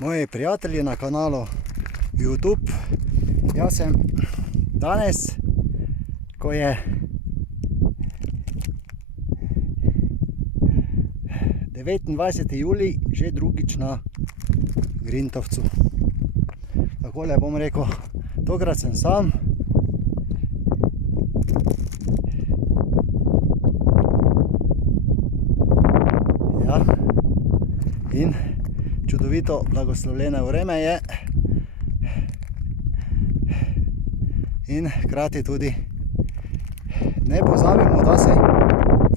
moji prijatelji na kanalu YouTube. Jaz sem danes, ko je julij, že drugič na Grintovcu. Takole bom rekel, tokrat sem sam. Ja, in čudovito blagoslovljeno vreme je. In hkrati tudi ne pozabimo, da se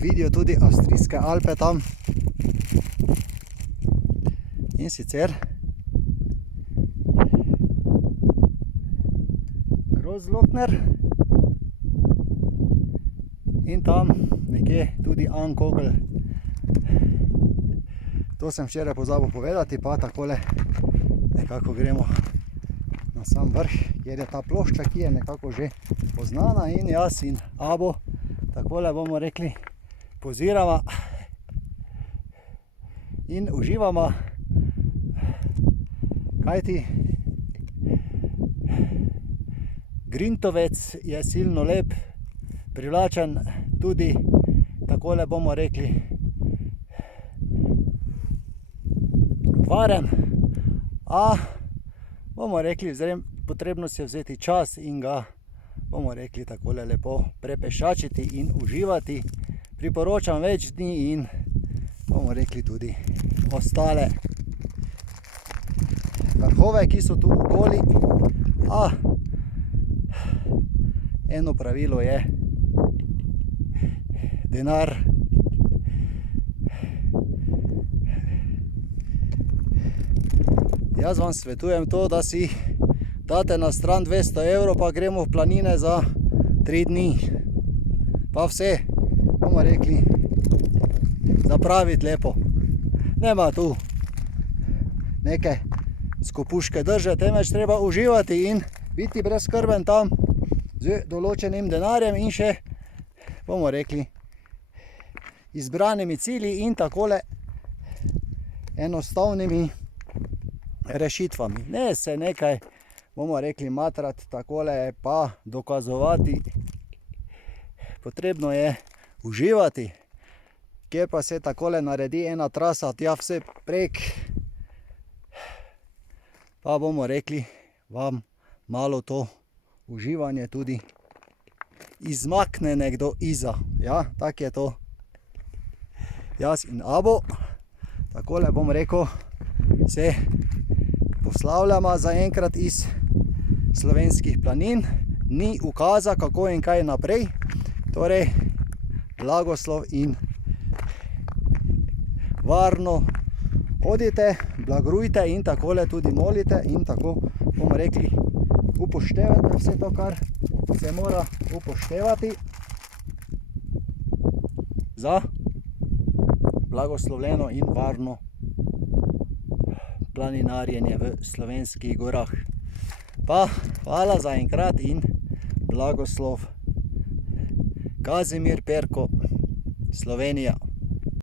vidijo tudi avstrijske Alpe tam. In sicer Großglockner in tam nekje tudi Ankogel. To sem včeraj pozabil povedati, pa takole nekako gremo na sam vrh, kjer je ta plošča, ki je nekako že poznana, in jaz in Abo, takole bomo rekli, pozirava in uživamo, kajti Grintovec je silno lep, privlačen, tudi takole bomo rekli varen, a bomo rekli, potrebno se vzeti čas in ga, bomo rekli, takole lepo prepešačiti in uživati. Priporočam več dni in bomo rekli tudi ostale vrhove, ki so tu okoli. A eno pravilo je denar. Jaz vam svetujem to, da si date na stran 200 evrov, pa gremo v planine za 3 dni. Pa vse, bomo rekli, zapraviti lepo. Nema tu neke skopuške drže, temveč treba uživati in biti brezskrben tam z določenim denarjem in še, bomo rekli, izbranimi cilji in takole enostavnimi rešitvami. Ne se nekaj, bomo rekli, matrati takole pa dokazovati. Potrebno je uživati, kjer pa se takole naredi ena trasa, tja vse prek, pa bomo rekli, vam malo to uživanje tudi izmakne nekdo iza. Ja, tako je to. Jaz in Abo, takole bom rekel, se poslavljamo zaenkrat iz slovenskih planin. Ni ukaza, kako in kaj naprej. Torej, blagoslov in varno hodite, blagrujte in takole tudi molite in tako, bomo rekli, upoštevate vse to, kar se mora upoštevati za blagoslovljeno in varno planinarjenje v slovenskih gorah. Pa hvala za enkrat in blagoslov. Kazimir Perko, Slovenija.